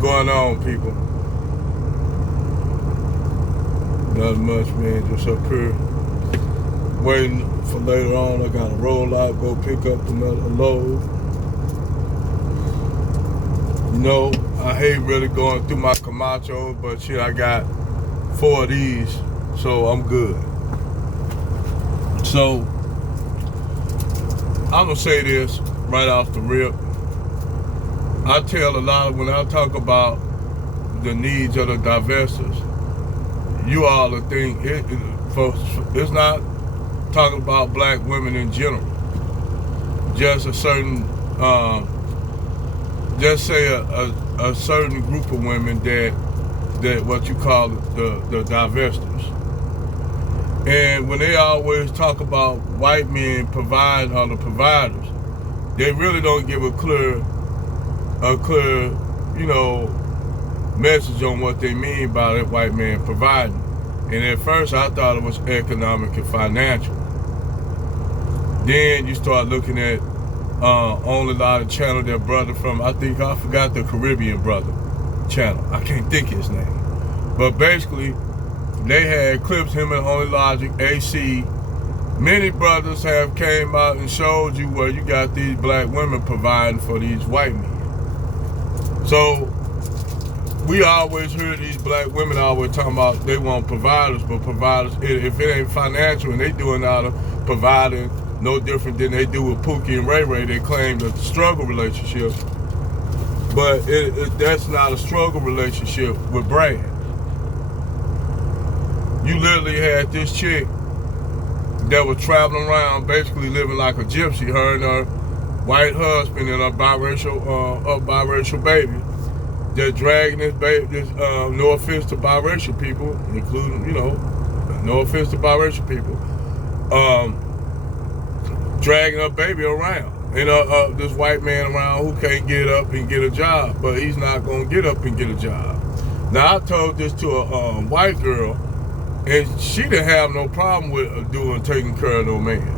going on, people? Nothing much, man. Just up here waiting for later on. I gotta roll out, go pick up another load. You know, I hate really going through my Camacho, but shit, I got 4 of these, so I'm good. So, I'm gonna say this right off the rip. I tell a lot when I talk about the needs of the divestors, you all will think it's not talking about black women in general. Just a certain, just say a certain group of women that what you call the divestors. And when they always talk about white men providing or the providers, they really don't give a clear, you know, message on what they mean by that white man providing. And at first I thought it was economic and financial. Then you start looking at Only Lie channel, their brother from, I forgot the Caribbean brother channel. I can't think his name. But basically, they had clips, him and Only Logic, AC. Many brothers have came out and showed you where you got these black women providing for these white men. So, we always hear these black women always talking about they want providers, but providers, if it ain't financial and they doing out of providing no different than they do with Pookie and Ray Ray, they claim the struggle relationship. But that's not a struggle relationship with Brad. You literally had this chick that was traveling around basically living like a gypsy, her and her white husband and her biracial baby. They're dragging this baby, no offense to biracial people, including, you know, no offense to biracial people, dragging her baby around. And this white man around who can't get up and get a job, but he's not going to get up and get a job. Now, I told this to a white girl, and she didn't have no problem with taking care of no man.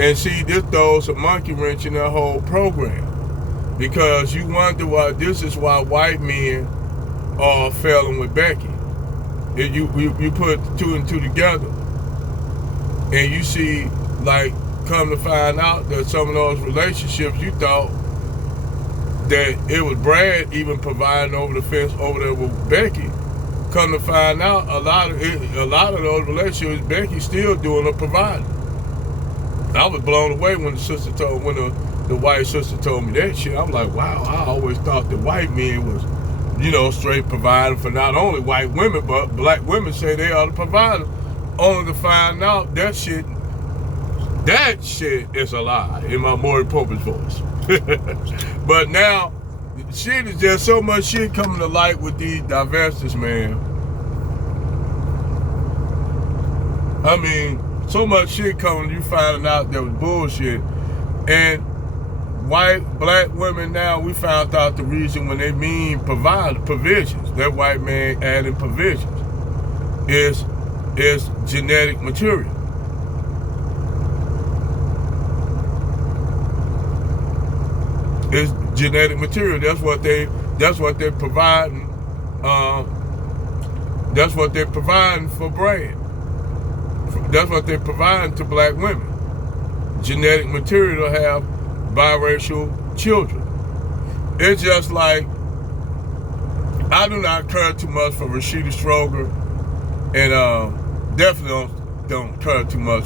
And see, this throws a monkey wrench in that whole program. Because you wonder why this is why white men are failing with Becky. If you put 2 and 2 together, and you see, like, come to find out that some of those relationships you thought that it was Brad even providing over the fence over there with Becky. Come to find out, a lot of those relationships, Becky's still doing the providing. I was blown away when the white sister told me that shit. I'm like, wow, I always thought that white men was, you know, straight providing for not only white women, but black women say they are the providers. Only to find out that shit is a lie in my Maury Povich voice. But now, shit is just so much shit coming to light with these divestors, man. I mean, so much shit coming, you finding out there was bullshit. And black women now, we found out the reason when they mean provide provisions, that white man adding provisions, is genetic material. It's genetic material. That's what they're providing. That's what they're providing for Brad. That's what they're providing to black women. Genetic material to have biracial children. It's just like, I do not care too much for Rashida Stroger, and definitely don't care too much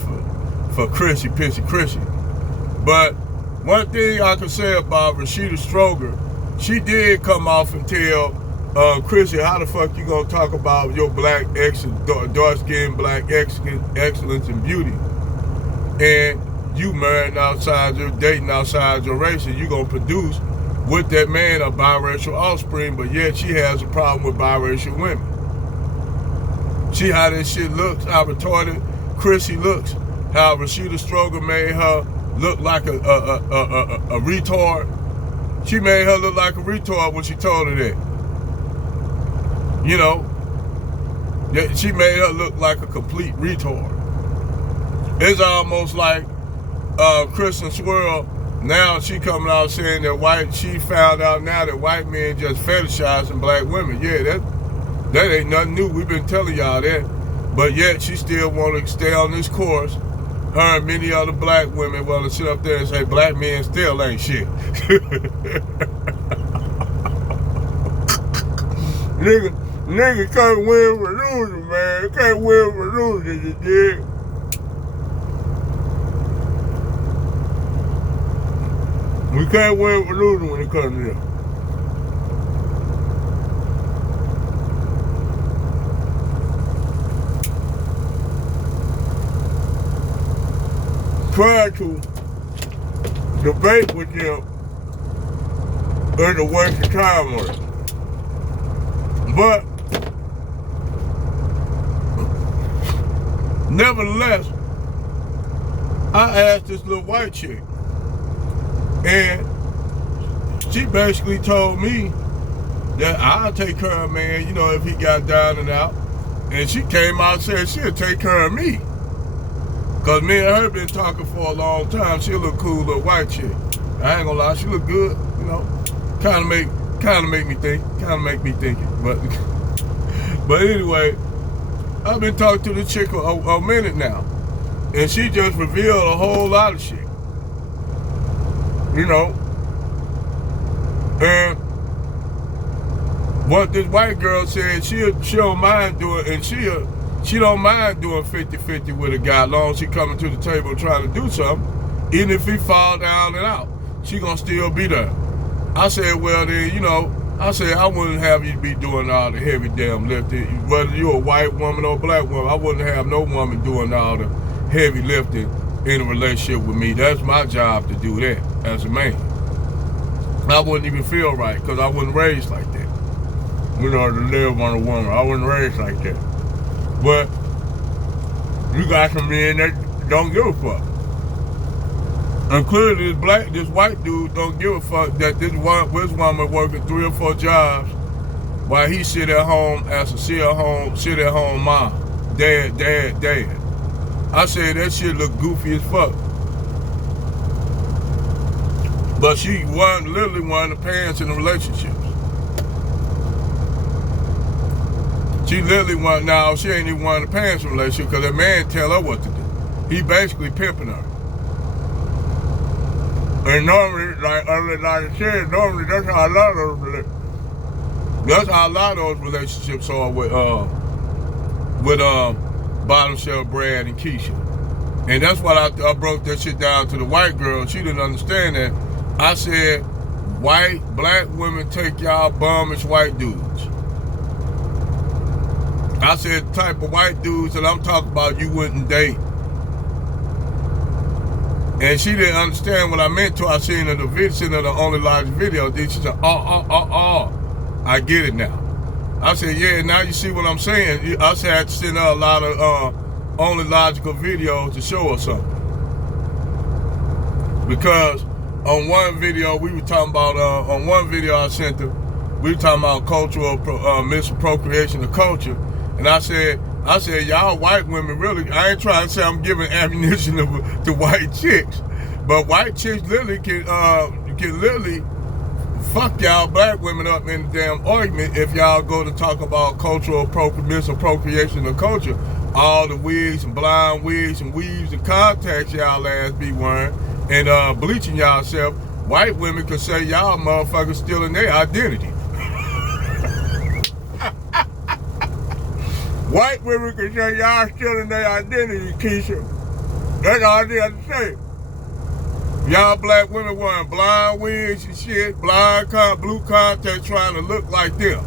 for Chrissy Pissy Chrissy. But one thing I can say about Rashida Stroger, she did come off and tell Chrissy, how the fuck you gonna talk about your black excellence, dark-skinned black excellence and beauty, and you marrying outside your, dating outside your race, and you gonna produce with that man a biracial offspring, but yet she has a problem with biracial women. See how this shit looks, how retarded Chrissy looks, how Rashida Stroger made her look like a retard. She made her look like a retard when she told her that. You know, she made her look like a complete retard. It's almost like Kristen Swirl Now she coming out saying that she found out now that white men just fetishizing black women. Yeah, that ain't nothing new. We've been telling y'all that. But yet she still want to stay on this course. Her and many other black women want to sit up there and say black men still ain't shit. Nigga can't win for losing, man. Can't win for losing, you dig? We can't win for losing when it comes to this. Try to debate with them is a waste of time on it. But nevertheless, I asked this little white chick, and she basically told me that I'll take care of man, you know, if he got down and out. And she came out and said she'll take care of me. Cause me and her been talking for a long time. She look cool little white chick. I ain't gonna lie, she look good, you know. Kinda make me think. Kinda make me thinking. But anyway, I've been talking to the chick a minute now. And she just revealed a whole lot of shit. You know. And what this white girl said, she don't mind doing, and she don't mind doing 50-50 with a guy as long as she coming to the table trying to do something. Even if he fall down and out, she gonna still be there. I said, well then, you know, I wouldn't have you be doing all the heavy damn lifting. Whether you're a white woman or a black woman, I wouldn't have no woman doing all the heavy lifting in a relationship with me. That's my job to do that as a man. I wouldn't even feel right because I wasn't raised like that. You know, to live on a woman, I wasn't raised like that. But you got some men that don't give a fuck. And clearly this white dude don't give a fuck that this woman working 3 or 4 jobs while he sit at home as a sit at home mom. Dad. I said that shit look goofy as fuck. But she literally one of the parents in the relationships. She literally she ain't even one of the parents in the relationship because that man tell her what to do. He basically pimping her. And normally, like I said, that's how a lot of those relationships are with Bottom Shelf Brad and Keisha. And that's why I broke that shit down to the white girl. She didn't understand that. I said, black women take y'all bum-ish white dudes. I said the type of white dudes that I'm talking about you wouldn't date. And she didn't understand what I meant to her. I seen in the video, the Only Logic video. Then she said, I get it now. I said, yeah, now you see what I'm saying. I said I had to send her a lot of Only Logical videos to show her something. Because on one video we were talking about, on one video I sent her, we were talking about cultural misappropriation of culture. And I said, y'all white women really, I ain't trying to say I'm giving ammunition to white chicks, but white chicks literally can literally fuck y'all black women up in the damn argument if y'all go to talk about cultural misappropriation of culture. All the wigs and blind wigs and weaves and contacts y'all ass be wearing and bleaching y'all self. White women could say y'all motherfuckers stealing their identity. White women can say y'all stealing their identity, Keisha. That's all they have to say. Y'all black women wearing blind wigs and shit, blue contacts trying to look like them.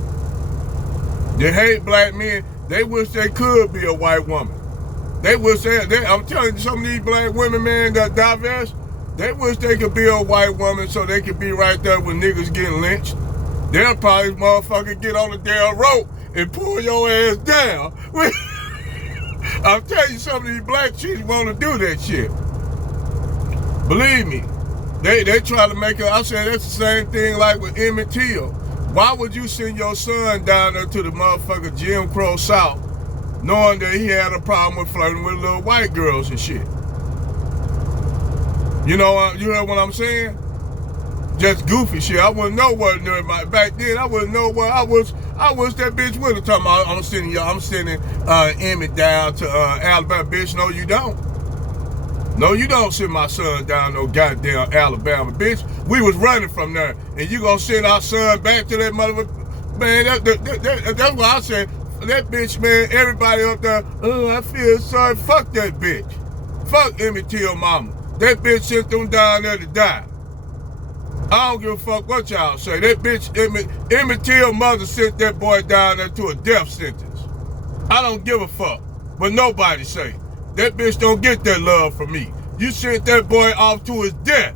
They hate black men. They wish they could be a white woman. They wish I'm telling you, some of these black women, man, that divest, they wish they could be a white woman so they could be right there when niggas getting lynched. They'll probably motherfucker get on the damn rope and pull your ass down. I'm telling you, some of these black chicks want to do that shit. Believe me, they try to make it. I said that's the same thing like with Emmett Till. Why would you send your son down there to the motherfucker Jim Crow South knowing that he had a problem with flirting with little white girls and shit? You know, you heard what I'm saying? Just goofy shit. I wouldn't know what back then. I wouldn't know what I was that bitch with her talking about. I'm sending Emmett down to Alabama. Bitch, no, you don't. No, you don't send my son down no goddamn Alabama, bitch. We was running from there, and you gonna send our son back to that motherfucker? Man, that's what I said. That bitch, man. Everybody up there. Oh, I feel sorry. Fuck that bitch. Fuck Emmett Till mama. That bitch sent them down there to die. I don't give a fuck what y'all say. That bitch, Emmett Till mother sent that boy down there to a death sentence. I don't give a fuck. But nobody say. That bitch don't get that love from me. You sent that boy off to his death.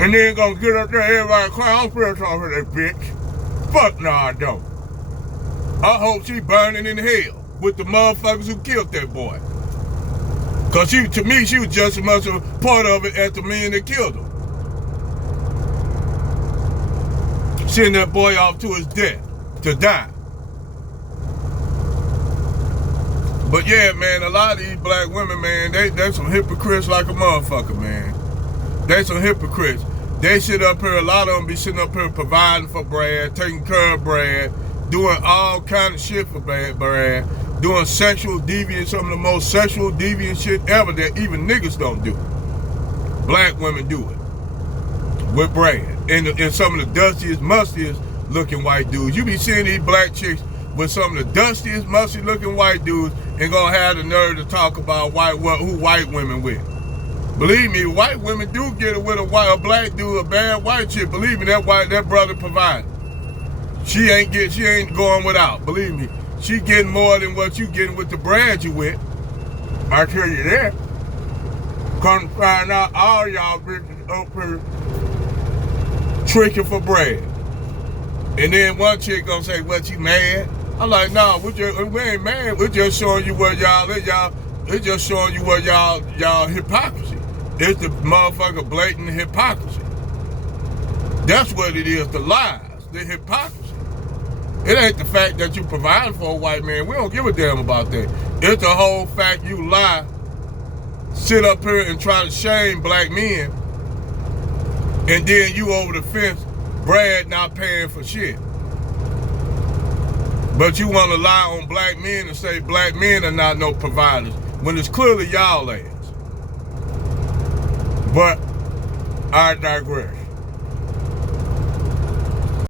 And then gonna get up there, everybody crying. I don't feel sorry for that bitch. Fuck no, I don't. I hope she burning in hell with the motherfuckers who killed that boy. Cause to me, she was just as much a part of it as the men that killed him. Sending that boy off to his death, to die. But yeah, man, a lot of these black women, man, they some hypocrites like a motherfucker, man. They some hypocrites. They sit up here, a lot of them be sitting up here providing for Brad, taking care of Brad, doing all kind of shit for Brad, doing sexual deviant, some of the most sexual deviant shit ever that even niggas don't do. Black women do it with Brad. And some of the dustiest, mustiest looking white dudes. You be seeing these black chicks with some of the dustiest, musty looking white dudes and gonna have the nerve to talk about who white women with. Believe me, white women do get it with a black dude, a bad white chick. Believe me, that brother provided. She ain't going without. Believe me, she getting more than what you getting with the Brad you with. I tell you that. Come find out all y'all bitches up here tricking for Brad. And then one chick gonna say, "What, you mad?" I'm like, "No, we ain't mad. We're just showing you what it's just showing you what y'all hypocrisy. It's the motherfucker blatant hypocrisy. That's what it is, the lies, the hypocrisy. It ain't the fact that you provide for a white man. We don't give a damn about that. It's the whole fact you lie, sit up here and try to shame black men, and then you over the fence, Brad not paying for shit. But you want to lie on black men and say black men are not no providers, when it's clearly y'all ass. But I digress.